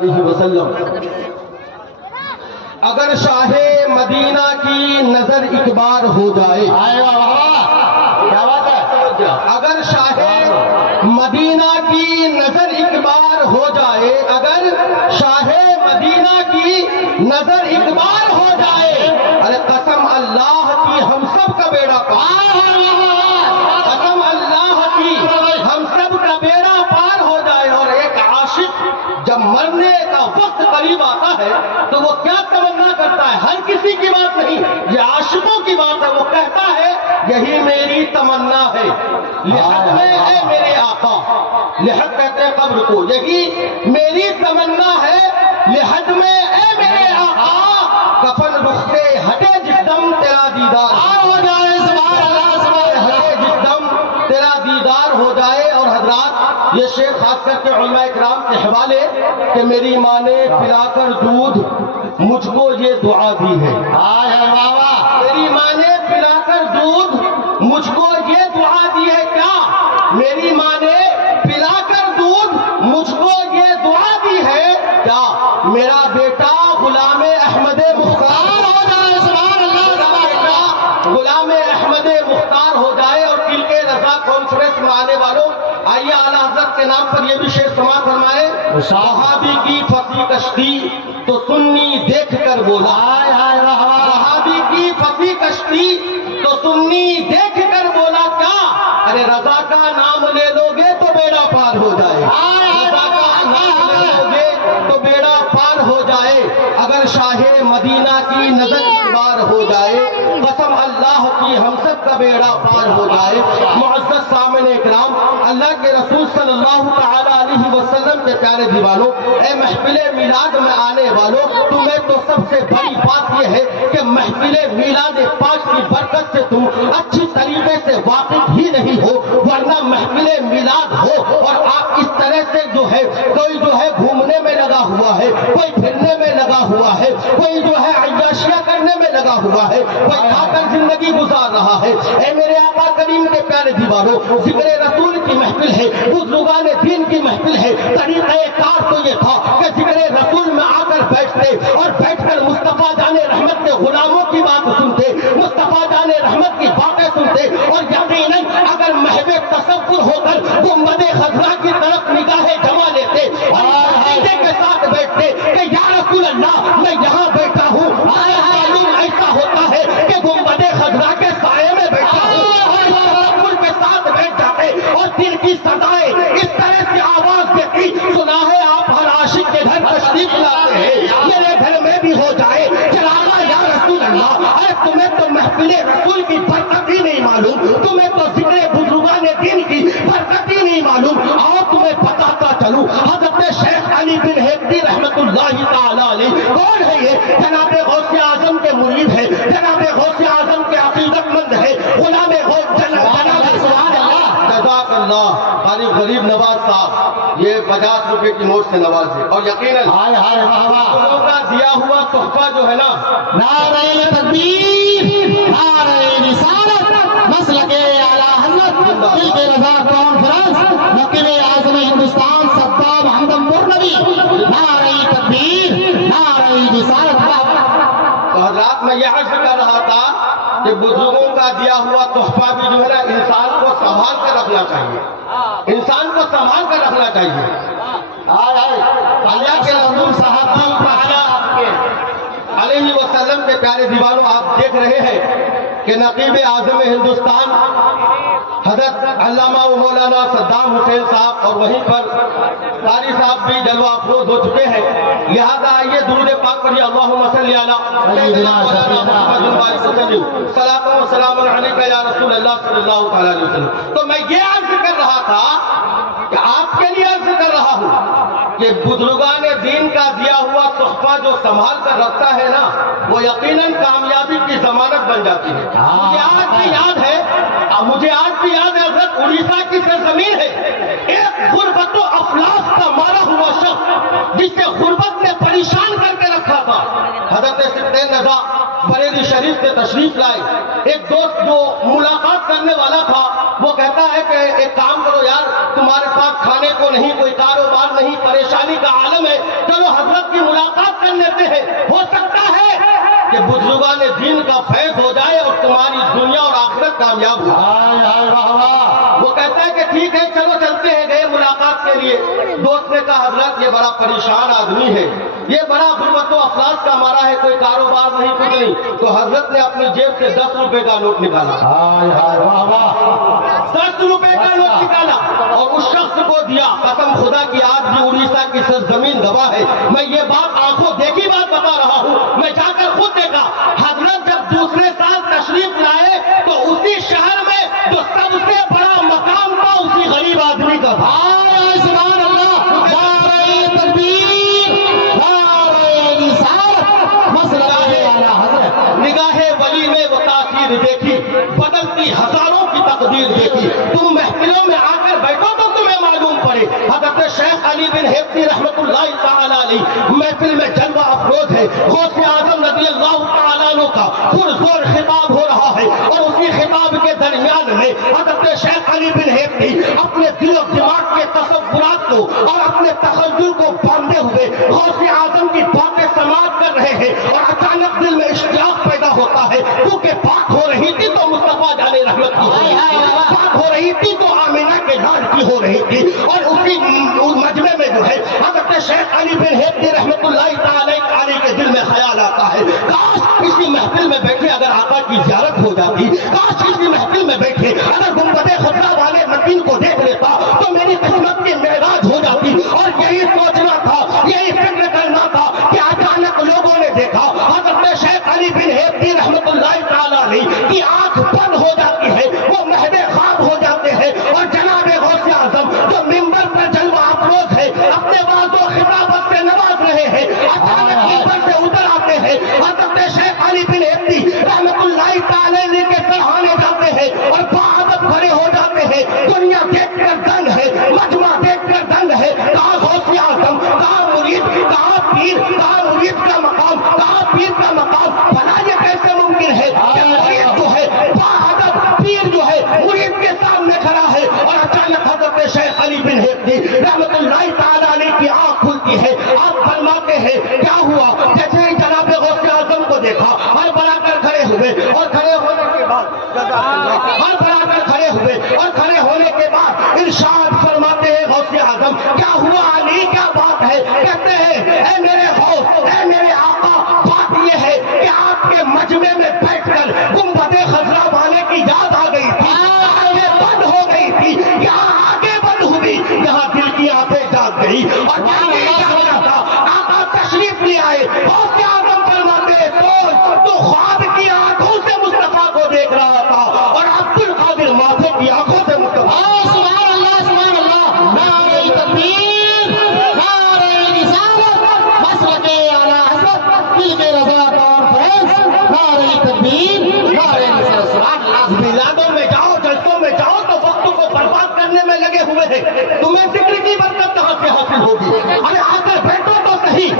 علیہ وسلم اگر شاہ مدینہ کی نظر ایک بار ہو جائے، کیا بات ہے؟ اگر شاہ مدینہ کی نظر ایک بار ہو جائے، اگر شاہ مدینہ کی نظر ایک بار ہو جائے، ارے قسم اللہ کی ہم سب کا بیڑا پار، قسم اللہ کی ہم سب کا بیڑا پار ہو جائے۔ اور ایک عاشق جب مرنے کا وقت قریب آتا ہے تو وہ کیا تمنا کرتا ہے؟ ہر کسی کی بات نہیں، یہ عاشقوں کی بات ہے۔ وہ کہتا ہے یہی میری تمنا ہے، لحد میں اے میرے آقا، لحد کہتے ہیں قبر کو، یہی میری تمنا ہے لحد میں اے میرے آقا، کفن رخ سے ہٹے جس دم تیرا دیدار ہو جائے، سبحان اللہ، سبحان اللہ، ہٹے جس دم تیرا دیدار ہو جائے۔ اور حضرات یہ شعر خاص کر کے علماء اکرام کے حوالے کہ میری ماں نے پلا کر دودھ مجھ کو یہ دعا دی ہے، میری ماں نے پلا کر دودھ مجھ کو یہ دعا دی ہے، کیا؟ میری ماں نے پلا کر دودھ مجھ کو یہ دعا دی ہے، کیا میرا بیٹا غلام احمد مختار ہو جائے، سبحان اللہ، میرا بیٹا غلام احمد مختار ہو جائے۔ اور دل کے رضا کانفرنس میں آنے والوں، آئیے اعلیٰ حضرت کے نام پر یہ بھی شعر سماعت فرمائے۔ صحابی کی فتح کشتی تو سنی دیکھ کر بولا، صحابی کی فتح کشتی تو سنی دیکھ کر بولا، کیا ارے رضا کا نام لے لو گے تو بیڑا پار ہو جائے، رضا کا نام لے لو گے تو بیڑا پار ہو جائے۔ اگر شاہ مدینہ کی نظر ایک بار ہو جائے، قسم اللہ کی ہم سب کا بیڑا پار ہو جائے۔ معزز سامعین اکرام، اللہ کے رسول صلی اللہ تعالی علیہ وسلم کے پیارے دیوانوں، اے محفل میلاد میں آنے والوں، تمہیں تو سب سے بڑی بات یہ ہے کہ محفل میلاد پاک کی برکت سے تم اچھی طریقے سے واقف ہی نہیں ہو، ورنہ محفل میلاد ہو اور آپ اس طرح سے جو ہے کوئی جو ہے گھومنے میں لگا ہوا ہے، کوئی پھرنے میں لگا ہوا ہے، کوئی جو ہے عیاشیاں کرنے میں لگا ہوا ہے، کوئی کھا کر زندگی گزار رہا ہے۔ اے میرے آقا کریم کے پیارے دیوانوں، ذکر رسول کی محفل ہے، بزرگان دین کی محفل ہے، طریقہ کار تو یہ تھا کہ ذکر رسول میں آ کر بیٹھتے اور بیٹھ کر مصطفیٰ جان رحمت کے غلاموں کی بات سنتے، مصطفیٰ جان رحمت کی باتیں سنتے، اور یقیناً اگر محو تصور ہو کر گنبد خضرا کی طرف نگاہیں جما لیتے اور عقیدے کے ساتھ بیٹھتے کہ یا رسول اللہ میں یہاں بیٹھا ہوں، معلوم ایسا ہوتا ہے کہ گنبد خضرا کے سائے میں بیٹھا ہوں، اور تصور کے ساتھ بیٹھ جاتے اور دل کی صدائیں اس طرح سے آواز دیتی، سنا ہے آپ ہر عاشق کے گھر تشریف لاتے ہیں، میرے گھر میں بھی ہو جائے چلانا یا رسول اللہ۔ ارے تمہیں تو محفل رسول کی برکت ہی نہیں معلوم، تمہیں تو ذکر بزرگان دین کی برکت ہی نہیں معلوم۔ آؤ تمہیں بتاتا چلوں، حضرت شیخ علی بن ہیتی رحمت اللہ تعالی علیہ کون ہے؟ یہ جناب غوث اعظم کے مرید ہے، جناب غوث اعظم کے عقیدت مند ہے، غلام غوث جناب سبحان اللہ، جزاک اللہ۔ قاری غریب نواز صاحب یہ 50 روپے کی نوٹ سے نوازے، اور یقیناً لوگوں کا دیا ہوا تحفہ جو ہے نا، نعرہ تکبیر، نعرہ رسالت، مسلک اعلیٰ حضرت، دل کے رضا کانفرنس، نقیب اعظم ہندوستان صدام حمدم مرنبی، نعرہ تکبیر، نعرہ رسالت۔ تو حضرات میں یہ عرض کر رہا تھا کہ بزرگوں کا دیا ہوا تحفہ بھی جو ہے نا انسان کو سنبھال کر رکھنا چاہیے، انسان کو سنبھال کر رکھنا چاہیے۔ اللہ کے رسول صلی اللہ علیہ وسلم کے پیارے دیوانوں، آپ دیکھ رہے ہیں کہ نقیب اعظم ہندوستان حضرت علامہ و مولانا صدام حسین صاحب اور وہیں پر قاری صاحب بھی جلوہ افروز ہو چکے ہیں، لہذا آئیے درود پاک پڑھیے، اللہم صلی علی سیدنا مولانا محمد وسلم، صلاۃ و سلام علیک یا رسول اللہ صلی اللہ علیہ وسلم۔ تو میں یہ عرض کر رہا تھا کہ آپ کے لیے عرض کر رہا ہوں کہ بزرگان دین کا دیا ہوا تحفہ جو سنبھال کر رکھتا ہے نا، وہ یقیناً کامیابی کی ضمانت بن جاتی ہے۔ مجھے آج بھی یاد ہے حضرت اڑیسہ کی سرزمین ہے، ایک غربت و افلاس کا مارا ہوا شخص جسے غربت نے پریشان کر کے رکھا تھا، حضرت سبطین رضا بریلی شریف سے تشریف لائے. ایک دوست جو ملاقات کرنے والا تھا وہ کہتا ہے کہ ایک کام کرو یار، تمہارے پاس کھانے کو نہیں، کوئی کاروبار نہیں، پریشانی کا عالم ہے، چلو حضرت کی ملاقات کر لیتے ہیں، ہو سکتا ہے کہ بزرگان دین کا فیض ہو جائے اور تمہاری دنیا اور آخرت کامیاب ہو. وہ کہتا ہے کہ ٹھیک ہے چلو چلتے ہیں. گئے ملاقات کے لیے. دوست نے کہا حضرت یہ بڑا پریشان آدمی ہے، یہ بڑا غربت و افلاس کا مارا ہے، کوئی کاروبار نہیں، کچھ نہیں. تو حضرت نے اپنی جیب سے 10 روپے کا نوٹ نکالا. 10 روپے کا نوٹ نکالا اور اس شخص کو دیا. قسم خدا کی آج بھی اڑیسہ کی سرزمین گواہ ہے، میں یہ بات آنکھوں دیکھی بات بتا رہا ہوں، میں جا کر خود دیکھا. حضرت جب دوسرے سال تشریف لائے تو اسی شہر میں جو سب سے بڑا مقام تھا اسی غریب آدمی کا تھا. سبحان اللہ، نعرہ تکبیر، نعرہ رسالت، مسلک اعلیٰ حضرت. نگاہ ولی میں وہ تاثیر دیکھی، بدلتی ہزاروں کی تقدیر دیکھی. تم محفلوں میں آ کر بیٹھو تو تمہیں معلوم پڑے. حضرت شیخ علی بن ہیبتی رحمت اللہ تعالی علیہ محفل میں جلوہ افروز ہے. غوث اعظم رضی اللہ تعالیٰ عنہ کا پرزور خطاب ہو رہا ہے اور اسی خطاب کے درمیان میں حضرت شیخ علی بن ہیبتی اپنے دل و دماغ کے تصورات کو اور اپنے تخیل کو باندھے ہوئے غوث اعظم کی باتیں سماعت کر رہے ہیں اور اچانک دل میں اشتیاق پیدا ہوتا ہے. کیونکہ بات ہو رہی تھی تو مصطفیٰ جان رحمت کی، بات ہو رہی تھی تو آمینہ کے لاڈ کی ہو رہی تھی. اور اسی مجمع میں جو ہے حضرت شیخ علی بن ہیبتی رحمت اللہ تعالی علیہ کے دل میں خیال آتا ہے کاش اسی محفل میں بیٹھے اگر آقا کی زیارت ہو جاتی، کاش اسی محفل میں بیٹھے اگر گنبد خضرا والے مدین کو دیکھ لیتا تو میری قسمت کی معراج ہو جاتی. اور یہی سوچنا تھا، یہی فکر کرنا تھا کہ اچانک لوگوں نے دیکھا حضرت شیخ علی بن ہیبتی رحمت اللہ تعالی علیہ کی آنکھ بند ہو جاتی ہے، وہ مہد خواب ہو جاتے ہیں اور جناب غوث اعظم جو منبر پر جلوہ افروز ہے اپنے واعظ و خطابت سے نواز رہے ہیں، اچانک منبر سے اتر آتے ہیں. حضرت شیخ علی بن ہیبتی رحمت اللہ تعالی علیہ کے سرہانے جاتے ہیں اور باعزت کھڑے ہو جاتے ہیں. دنیا دیکھ کر دنگ ہے، مجمع دیکھ کر دنگ ہے. کہاں غوث اعظم، کہاں مرید، کہاں پیر، کہاں مرید کا مقام، کہاں پیر کا مقام. بھلا یہ کیسے ممکن ہے کہ مرید جو ہے باعزت، پیر جو ہے مرید کے سامنے کھڑا ہے. اور اچانک حضرت شیخ علی بن ہیبتی رحمت اللہ تعالی علیہ کی آنکھ کھلتی ہے. آپ فرماتے ہیں کیا ہوا؟ جیسے ہی جناب غوث اعظم کو دیکھا ہر بڑا کر کھڑے ہوئے اور کھڑے ہونے کے بعد ہر بڑا کر کھڑے ہوئے اور کھڑے ہونے کے بعد ارشاد فرماتے ہیں غوث اعظم کیا ہوا علی، کیا بات ہے؟ کہتے ہیں اے میرے غوث، اے میرے آقا، بات یہ ہے کہ آپ کے مجمع میں بیٹھ کر گنبد خضرا والے کی یاد آ گئی تھی، آنکھیں بند ہو گئی تھی. یہاں آگے بند ہوئی، یہاں دل کی آنکھیں جاگ گئی اور تھا آقا تشریف لے آئے. غوث اعظم فرماتے ہیں تو خواب کی آنکھوں سے مصطفیٰ کو دیکھ رہا تھا اور عبد القادر ماضی کی آنکھوں سے مصطفیٰ. سبحان اللہ، سبحان اللہ، نعرہ تکبیر، نعرہ رسالت، مسلک اعلیٰ حضرت، دل کے رضا کانفرنس، نعرہ تکبیر، نعرہ رسالت. سبحان اللہ. میلادوں میں جاؤ، جلسوں میں جاؤ تو وقت کو برباد کرنے میں لگے ہوئے ہیں. تمہیں ذکر کی برکت کہاں سے حاصل ہوگی؟ ارے آ کر بیٹھو تو صحیح،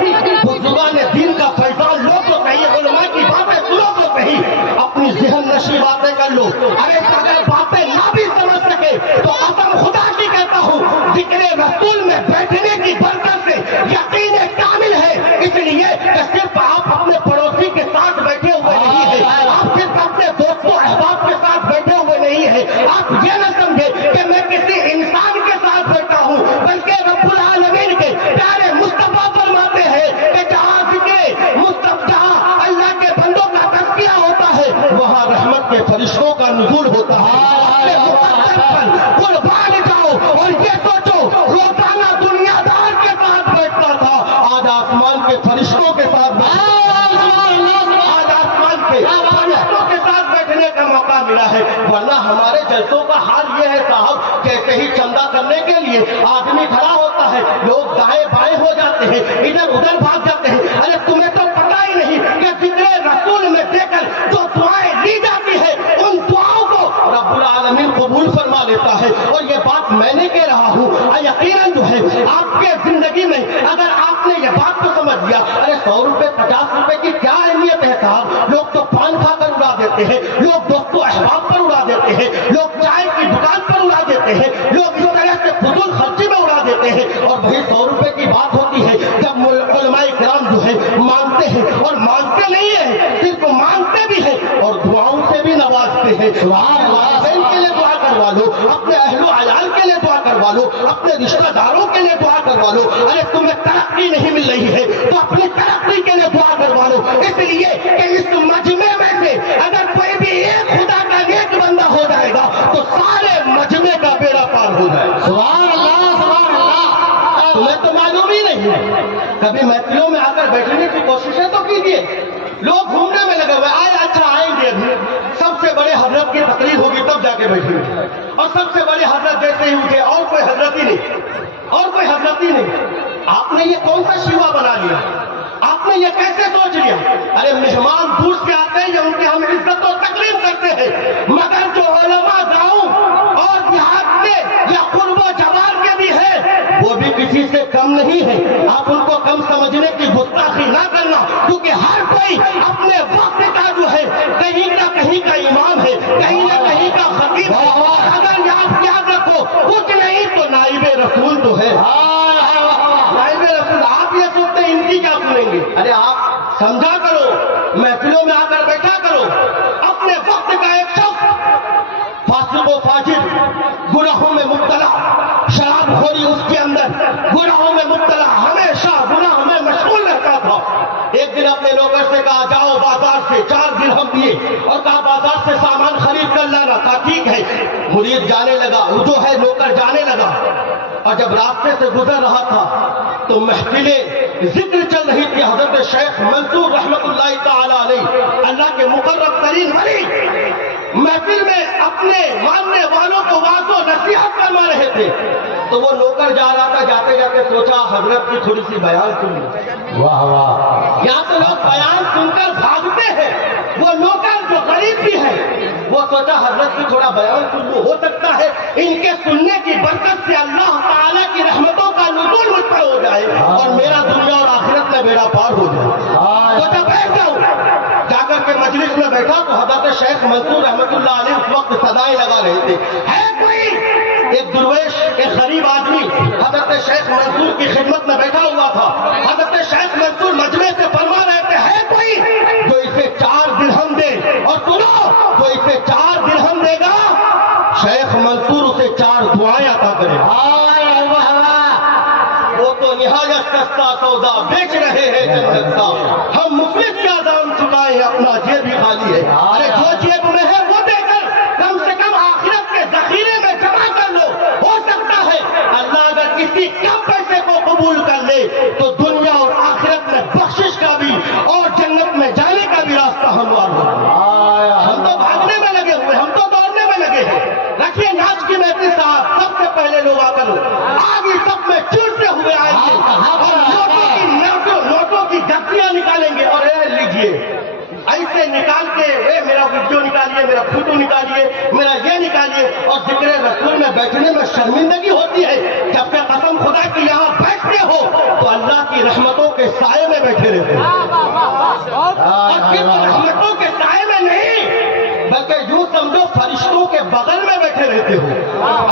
بزرگان دین کا فیضان لو تو صحیح، علماء کی باتیں سنو تو صحیح، اپنی ذہن نشی باتیں کر لو. ارے اگر باتیں نہ بھی سمجھ سکے تو قسم خدا کی کہتا ہوں ذکر رسول میں بیٹھنے کی برکت سے یقین کامل ہے. اس لیے کہ صرف آپ اپنے پڑوسی کے ساتھ بیٹھے ہوئے نہیں ہیں، آپ صرف اپنے دوستوں احباب کے ساتھ بیٹھے ہوئے نہیں ہیں. آپ یہ نہ سمجھے کہ میں کسی انسان کے ساتھ بیٹھا ہوں، بلکہ رب العالمین کے پیارے مصطفیٰ فرماتے ہیں کہ جہاں ذکر مصطفیٰ، جہاں اللہ کے بندوں کا تذکرہ ہوتا ہے وہاں رحمت کے فرشتوں کا نزول ہوتا ہے. اپنے مقدس پر قربان جاؤ اور یہ سوچو روزانہ دنیا دار کے ساتھ بیٹھتا تھا، آج آسمان کے فرشتوں کے ساتھ کے ساتھ بیٹھنے کا موقع ملا ہے. ورنہ ہمارے جلسوں کا حال یہ ہے صاحب، کیسے ہی چندہ کرنے کے لیے آدمی کھڑا ہوتا ہے، لوگ دائیں بائیں ہو جاتے ہیں، ادھر ادھر بھاگ جاتے ہیں. ارے تمہیں تو پتہ ہی نہیں کہ ذکر رسول میں دے کر جو دعائیں لی جاتی ہے ان دعاؤں کو رب العالمین قبول فرما لیتا ہے. اور یہ بات میں نے کہہ رہا ہوں، یقیناً جو ہے آپ کے زندگی میں اگر آپ نے یہ بات کو سمجھ لیا، ارے 100 روپے 50 روپے کی کیا اہمیت ہے صاحب، لوگ تو پان کھا کر دیتے ہیں, لوگ دوست و احباب پر اڑا دیتے ہیں, لوگ چائے کی دکان پر اڑا دیتے ہیں, لوگ اس طرح سے فضول خرچی میں اڑا دیتے ہیں. اور وہی 100 روپے کی بات ہوتی ہے جب علماء کرام جو ہے مانتے ہیں, اور مانتے نہیں ہیں, صرف مانتے بھی ہیں اور دعاؤں سے بھی نوازتے ہیں. والدین کے لیے دعا کروا لو, اپنے اہل و عیال کے لیے دعا کروا لو, اپنے رشتہ داروں کے لیے دعا کروا لو. ارے تمہیں ترقی نہیں مل رہی ہے تو اپنی ترقی کے لیے دعا کروا لو, اس لیے کہ اس مجمع میں سے اگر کوئی بھی ایک خدا کا نیک بندہ ہو جائے گا تو سارے مجمع کا بیڑا پار ہو جائے گا. سبحان اللہ سبحان اللہ. تمہیں تو معلوم ہی نہیں ہے. کبھی محفلوں میں آ کر بیٹھنے کی کوششیں تو کیجیے. لوگ گھومنے میں لگے ہوئے, آئے اچھا آئیں گے, ابھی سب سے بڑے حضرت کی تقریر ہوگی تب جا کے بیٹھیں گے, اور سب سے بڑے حضرت جیسے ہی اٹھے اور کوئی حضرت ہی نہیں, اور کوئی حضرت ہی نہیں. آپ نے یہ کون سا شیوا بنا لیا؟ آپ نے یہ کیسے سوچ لیا؟ ارے مہمان دور سے آتے ہیں, ان کی ہم عزت و تکریم کرتے ہیں, مگر جو علماء گاؤں اور دیہات کے یا قرب و جوار کے بھی ہیں وہ بھی کسی سے کم نہیں ہے. آپ ان کو کم سمجھنے کی گستاخی نہ کرنا, کیونکہ ہر کوئی اپنے وقت کا جو ہے کہیں کا امام ہے, کہیں نہ کہیں کا خطیب ہے. اگر آپ یاد رکھو کچھ نہیں تو نائب رسول تو ہے. نائب رسول آپ یہ سنتے ہیں, ان کی کیا سنیں گے؟ ارے آپ سمجھا کرو, محفلوں میں آ کر بیٹھا کرو. اپنے وقت کا ایک شخص فاسق و فاجر, گناہوں میں مبتلا, شراب خوری اس کے اندر, گناہوں میں مبتلا, ہمیشہ گناہوں میں مشغول رہتا تھا. ایک دن اپنے نوکر سے کہا جاؤ بازار سے 4 درہم دیے اور کہا بازار سے سامان خرید کر لانا. کہا ٹھیک ہے. مرید جانے لگا, جو ہے نوکر جانے لگا, اور جب راستے سے گزر رہا تھا تو محفلیں ذکر چل رہی تھی. حضرت شیخ منصور رحمت اللہ تعالی علیہ, اللہ کے مقرب ترین ولی, محفل میں اپنے ماننے والوں کو واضح و نصیحت فرما رہے تھے. تو وہ نوکر جا رہا تھا, جاتے جاتے سوچا حضرت کی تھوڑی سی بیان سن لوں. واہ واہ. یہاں تو لوگ بیان سن کر بھاگتے ہیں, وہ نوکر جو غریب بھی ہے وہ سوچا حضرت کی تھوڑا بیان سن لوں, ہو سکتا ہے ان کے سننے کی برکت سے اللہ تعالیٰ کی رحمتوں کا نزول مجھ پر ہو جائے اور میرا دنیا اور آخرت میں بیڑا پار ہو جائے. سوچا بیٹھ جاؤں. جا کر کے مجلس میں بیٹھا تو حضرت شیخ منصور رحمت اللہ علیہ اس وقت صدائیں لگا رہے تھے, ہے کوئی؟ ایک درویش, ایک غریب آدمی حضرت شیخ منصور کی خدمت میں بیٹھا ہوا تھا. حضرت شیخ منصور مجمع سے فرما رہے تھے, ہے کوئی جو اسے 4 درہم دے, اور سنو جو اسے 4 درہم دے گا شیخ منصور اسے 4 دعائیں عطا کرے. وہ تو نہایت سستا سودا بیچ رہے ہیں جنت کا, ہم مفلس کیا دام چکائے ہیں, اپنا جیب بھی خالی ہے. ارے جو جیب میں ہے وہ دے کر کم سے کم آخرت کے ذخیرے میں جمع کر لو. ہو سکتا ہے اللہ اگر کسی کم پیسے کو قبول کر لے تو دنیا اور آخرت میں بخشش کا بھی اور جنت میں جانے کا بھی راستہ ہموار ہو. ہم تو بھاگنے میں لگے ہوئے, ہم تو دوڑنے میں لگے ہیں. رکھیے ناچ کی محفل صاحب, سب سے پہلے لوگ آ کر آگے سب میں چوٹتے ہوئے آئیں گے اور نوٹوں کی گٹیاں نکالیں گے, اور لیجیے ایسے نکال کے میرا ویڈیو نکالیے, میرا فوٹو نکالیے, میرا یہ نکالیے. اور ذکر رسول میں بیٹھنے میں شرمندگی ہوتی ہے, جبکہ قسم خدا کی یہاں بیٹھتے ہو تو اللہ کی رحمتوں کے سائے میں بیٹھے رہتے ہیں. اور صرف رحمتوں کے سائے میں نہیں بلکہ یوں سمجھو فرشتوں کے بغل میں بیٹھے رہتے ہو.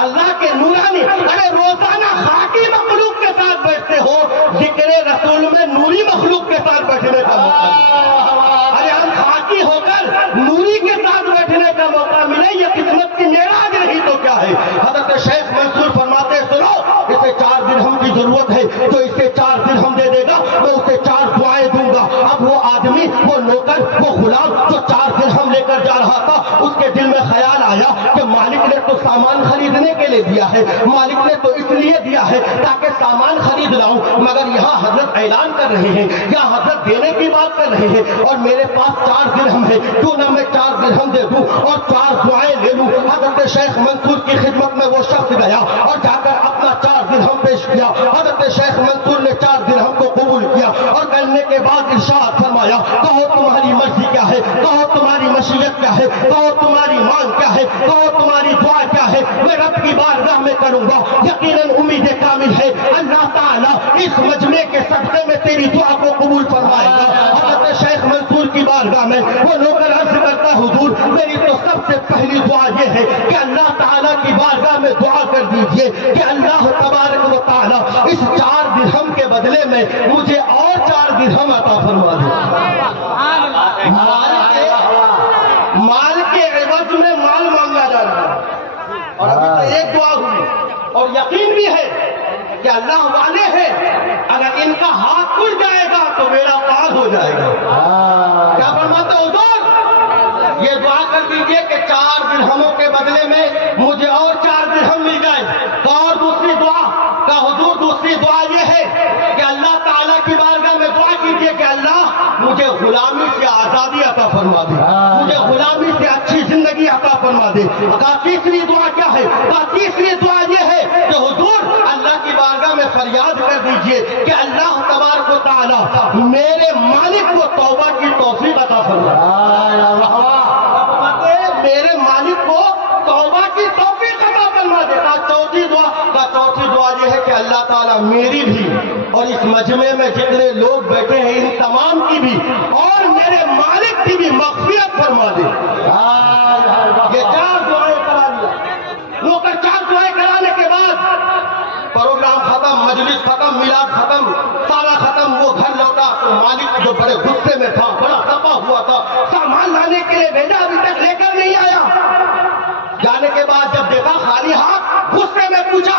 اللہ کے نورانی, ارے روزانہ خاکی مخلوق کے ساتھ بیٹھتے ہو, ذکر رسول میں نوری مخلوق کے ساتھ بیٹھنے کا موقع ملتا. ارے ہم خاکی ہو کر نوری کے ساتھ بیٹھنے کا موقع ملے, یہ قسمت کی معراج نہیں تو کیا ہے. حضرت شیخ منصور فرماتے ہیں, سنو اسے 4 درہم کی ضرورت ہے, جو اسے 4 درہم دے دے گا میں اسے 4 دعائیں دوں گا. اب وہ آدمی, وہ نوکر, وہ غلام جو 4 درہم لے کر جا رہا تھا, اس کے دل میں خیال آیا کہ مالک نے تو سامان خریدنے کے لیے دیا ہے, مالک نے تو اس لیے دیا ہے تاکہ سامان خرید لاؤں, مگر یہاں حضرت اعلان کر رہے ہیں, یہاں حضرت دینے کی بات کر رہے ہیں, اور میرے پاس 4 درہم ہے, کیوں نہ میں 4 درہم دے دوں اور 4 دعائیں لے لوں. حضرت شیخ منصور کی خدمت میں وہ شخص گیا اور جا کر اپنا 4 درہم پیش کیا. حضرت شیخ منصور نے 4 درہم کو قبول کیا اور کرنے کے بعد ارشاد فرمایا, کہو تمہاری مرضی کیا ہے, کہو تمہاری مشیت کیا ہے, کہو تمہاری مانگ کیا ہے, کہو تمہاری دعا کیا ہے, میں رب کی بارگاہ میں کروں گا. یقیناً امید کامل ہے اللہ تعالیٰ اس مجمع کے صدقے میں تیری دعا کو قبول فرمائے گا. حضرت حضرت شیخ منصور کی بارگاہ میں وہ نوکر عرض کرتا حضور میری تو سب سے پہلی دعا یہ ہے کہ اللہ تعالیٰ کی بارگاہ میں دعا کر دیجئے کہ اللہ تبارک و تعالیٰ اس 4 درہم کے بدلے میں مجھے اور 4 درہم عطا فرما دے. مال کے عوض میں مال مانگا جا رہا ہے اور ابھی تو ایک دعا ہوئی اور یقین بھی ہے کہ اللہ والے ہیں اگر ان کا ہاتھ کھل جائے گا تو میرا پار ہو جائے گا. کیا فرماتے حضور؟ یہ دعا کر دیجئے کہ 4 درہموں کے بدلے میں مجھے اور 4 درہم مل جائے. اور دوسری دعا کا حضور دوسری دعا یہ ہے کہ اللہ تعالیٰ کی بارگاہ میں دعا کیجئے کہ اللہ مجھے غلامی سے آزادی عطا فرما دے, مجھے غلامی سے اچھی زندگی عطا فرما دے. کہا تیسری دعا کیا ہے؟ کہا تیسری دعا یہ ہے کہ حضور اللہ کی بارگاہ میں فریاد کر دیجئے کہ اللہ تبارک و تعالیٰ میرے مالک کو توبہ کی توفیق عطا فرما دے, میرے مالک کو توبہ کی توفیق عطا فرما دے. چوتھی دعا یہ ہے کہ اللہ تعالیٰ میری بھی اور اس مجمع میں جتنے لوگ بیٹھے ہیں ان تمام کی بھی اور میرے مالک کی بھی مغفرت فرما دے. یہ 4 دعائیں کرا لیا. نوکر 4 دعائیں کرانے کے بعد پروگرام ختم, مجلس ختم, میلاد ختم, سارا ختم. وہ گھر لوٹا تو مالک جو بڑے غصے میں تھا, بڑا تپا ہوا تھا, سامان لانے کے لیے بھیجا ابھی تک لے کر نہیں آیا. جانے کے بعد جب دیکھا خالی ہاتھ, غصے میں پوچھا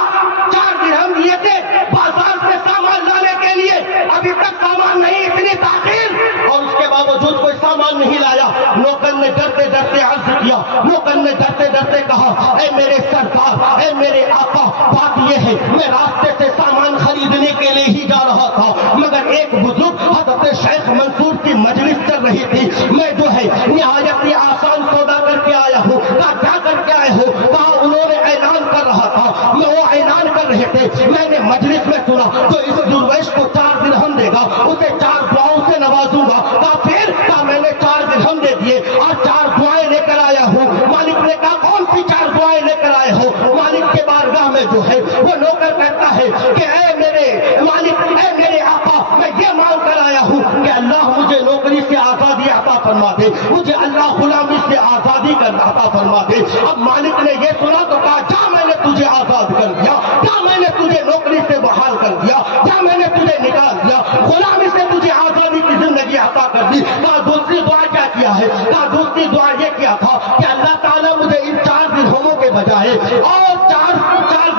4 درہم لیے تھے بازار سے سامان لانے کے لیے, ابھی تک سامان نہیں, اتنی تاخیر, اور اس کے باوجود کوئی سامان نہیں لایا. نوکر نے ڈرتے ڈرتے عرض کیا, نوکر نے ڈرتے ڈرتے کہا اے میرے سرکار, اے میرے آقا, بات یہ ہے میں راستے سے سامان خریدنے کے لیے ہی جا رہا تھا مگر ایک بزرگ حضرت شیخ منصور کی مجلس چل رہی تھی, میں جو ہے نہایت ہی آسان سودا کر کے آیا ہوں. کہا کیا کر کے آئے ہو؟ کہا انہوں نے اعلان کر رہا تھا, میں وہ اعلان کر رہے تھے, میں نے مجلس میں سنا جو اس درویش کو 4 درہم دے گا اسے 4 دعاؤں سے نوازوں گا. کہا پھر؟ کہا میں نے 4 درہم دے دیے اور 4 دعائیں لے کر آیا ہوں. مالک نے کہا کون سی 4 دعائیں لے کر آئے ہو؟ مالک کے بارگاہ میں جو ہے وہ نوکر کہتا ہے کہ اے میرے مالک, اے میرے آقا, میں یہ مانگ کر آیا ہوں کہ اللہ مجھے نوکری سے آزادی عطا فرما دے, مجھے اللہ غلامی سے آزادی کر عطا فرما دے. اب مالک نے یہ سنا تو کہا جا میں نے تجھے آزاد کر دیا, کیا میں نے تجھے نوکری سے بحال کر دیا, کیا میں نے تجھے نکال دیا, غلامی سے تجھے آزادی کی زندگی عطا کر دی. کہا دوسری دعا کیا کیا ہے؟ کہا دوسری دعا یہ کیا تھا کہ اللہ تعالیٰ مجھے ان 4 درہموں کے بجائے اور 4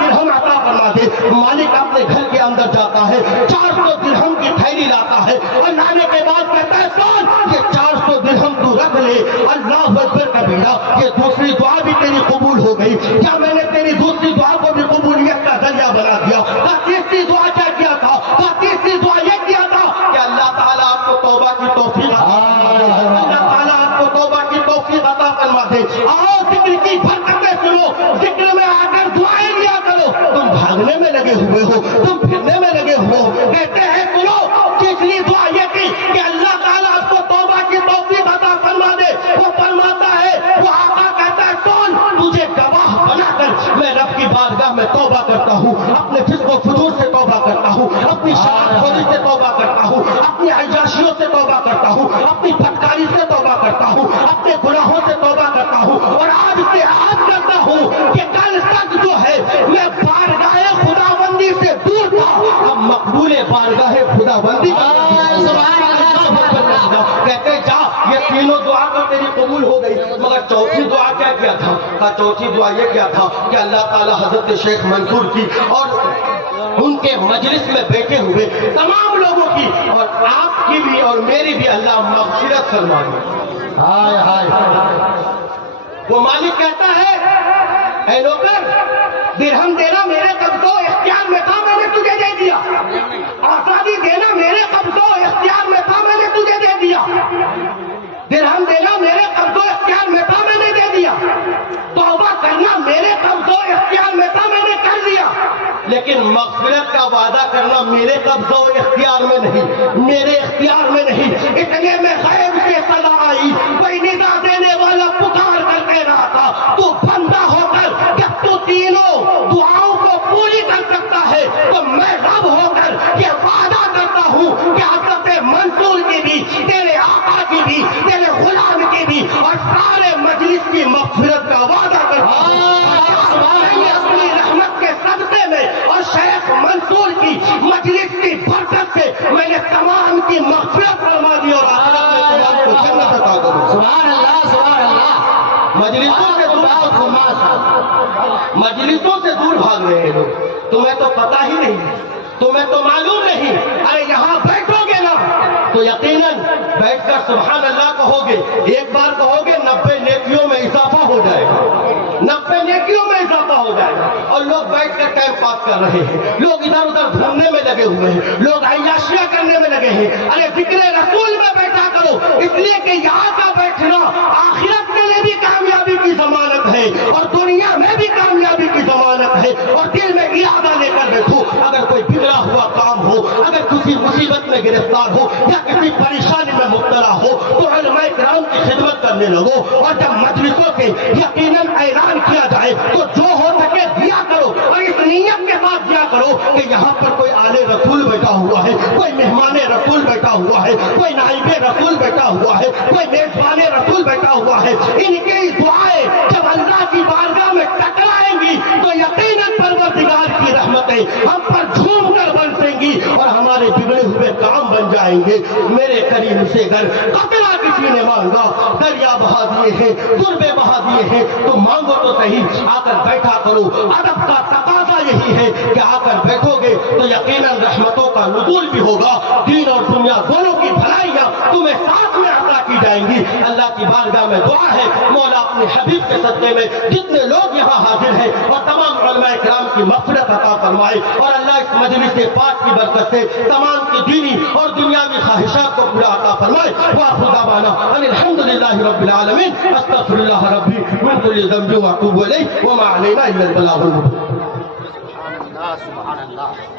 درہم عطا فرما دے. مالک اپنے گھر کے اندر جاتا ہے, 400 درہم کی تھیلی لاتا ہے اور لانے کے بعد کہتا ہے سن یہ 400 درہم تو رکھ لے, اللہ اکبر کبیرہ, یہ دوسری دعا بھی تیری قبول ہو گئی. کیا میں نے تیری دوسری دعا کو بھی قبولیت کا ذریعہ بنا دیا؟ کہا تیسری دعا کیا کیا تھا؟ کہا تیسری دعا یہ کیا تھا کہ اللہ تعالیٰ آپ کو توبہ کی توفیق اللہ تعالیٰ آپ کو توبہ کی توفیق عطا فرما دے. آؤ ذکر کی برکتیں سنو, ذکر میں آ کر دعائیں لیا کرو. تم بھاگنے میں لگے ہوئے ہو, تم پھرنے میں لگے ہوئے ہو. کہتے ہیں سنو تیسری دعا یہ کی کہ اللہ تعالیٰ آپ کو توبہ کی توفیق عطا فرما دے. وہ فرماتا ہے, وہ آقا کہتا ہے سن تجھے گواہ بنا کر میں رب کی بارگاہ میں توبہ کرتا ہوں, اپنے فسق و فجور سے توبہ کرتا ہوں, اپنی شراب خوری سے توبہ کرتا ہوں, اپنی عیاشیوں سے توبہ کرتا ہوں, اپنی بدکاری سے توبہ کرتا ہوں, اپنے گناہوں سے توبہ کرتا ہوں, اور آج سے عہد کرتا ہوں کہ کل تک جو ہے میں بارگاہ خداوندی سے دور تھا, اب مقبول بارگاہ خداوندی کہتے جا یہ تینوں دعا تو تیری قبول ہو گئی, مگر چوتھی دعا کیا کیا تھا؟ کہا چوتھی دعا یہ کیا تھا کہ اللہ تعالیٰ حضرت شیخ منصور کی اور ان کے مجلس میں بیٹھے ہوئے تمام لوگوں کی اور آپ کی بھی اور میری بھی اللہ مغفرت فرما دے. ہائے ہائے. وہ مالک کہتا ہے اے نوکر, درہم دینا میرے قبضہ اختیار میں تھا, میں نے تجھے دے دیا. آزادی دینا میرے قبضہ اختیار میں تھا, میں نے تجھے دے دیا. درہم دینا میرے قبضہ اختیار میں تھا, میں نے دے دیا. توبہ کرنا میرے قبضہ اختیار میں تھا, میں نے کر دیا. لیکن مغفرت کا وعدہ کرنا میرے قبضہ و اختیار میں نہیں, میرے اختیار میں نہیں. اتنے میں غیب سے صدا آئی, کوئی ندا دینے والا پکار کر کہہ رہا تھا تو بندہ ہو کر جب تو تینوں دعاؤں کو پوری کر سکتا ہے تو میں رب ہو کر یہ وعدہ کرتا ہوں کہ حضرت منصور کی بھی تیرے رہے ہیں لوگ. تمہیں تو پتا ہی نہیں, تمہیں تو معلوم نہیں. ارے یہاں بیٹھو گے نا تو یقیناً بیٹھ کر سبحان اللہ کہو گے, ایک بار کہو گے 90 نیکیوں میں اضافہ ہو جائے گا, 90 نیکیوں میں اضافہ ہو جائے گا. اور لوگ بیٹھ کر ٹائم پاس کر رہے ہیں, لوگ ادھر ادھر گھومنے میں لگے ہوئے ہیں, لوگ عیاشیاں کرنے میں لگے ہیں. ارے ذکر رسول میں بیٹھا کرو, اس لیے کہ یہاں کا بیٹھنا آخرت کے لیے بھی کامیابی کی ضمانت ہے اور دنیا میں بھی کامیابی کی ضمانت ہے. اور دل میں ارادہ لے کر بیٹھو, اگر کوئی بگڑا ہوا کام ہو, اگر کسی مصیبت میں گرفتار ہو یا کسی پریشانی میں مبتلا ہو تو علماء کرام کی خدمت کرنے لگو. اور جب مجلسوں کے یقیناً اعلان کیا جائے تو جو ہو سکے دیا کرو, اور اس نیت کے ساتھ دیا کرو کہ یہاں پر کوئی آلے رسول بیٹھا ہوا ہے, کوئی مہمان رسول بیٹھا ہوا ہے, کوئی نائب رسول بیٹھا ہوا ہے, کوئی میزبان رسول بیٹھا ہوا ہے. ان کی دعائیں جب اللہ کی بارگاہ میں ٹکرائیں گی تو یقیناً پروردگار کی رحمتیں ہم پر جھوم کر برسیں گی اور ہمارے بگڑے ہوئے کام بن جائیں گے. میرے قریب سے اگر قطرہ کسی نے مانگا, دریا بہا دیے ہیں, تربے بہا دیے ہیں, تو مانگو تو صحیح, آ کر بیٹھا کرو. ادب کا تقاضا یہی ہے کہ آ کر بیٹھو گے تو یقیناً رحمتوں کا نزول بھی ہوگا, دین اور دنیا دونوں کی بھلائیاں تمہیں ساتھ میں عطا کی جائیں گی. اللہ کی بارگاہ میں دعا ہے مولا اپنے حبیب کے صدقے میں جتنے لوگ یہاں حاضر ہیں اور تمام علماء کرام کی مغفرت عطا فرمائے, اور اللہ اس مجلس پاک کی برکت سے تمام کی دینی اور دنیاوی خواہشات کو پورا عطا فرمائے. وآخر دعوانا ان الحمدللہ رب العالمین, استغفر اللہ ربی من کل ذنب واتوب الیہ وما علینا الا البلاغ المبین. سبحان اللہ.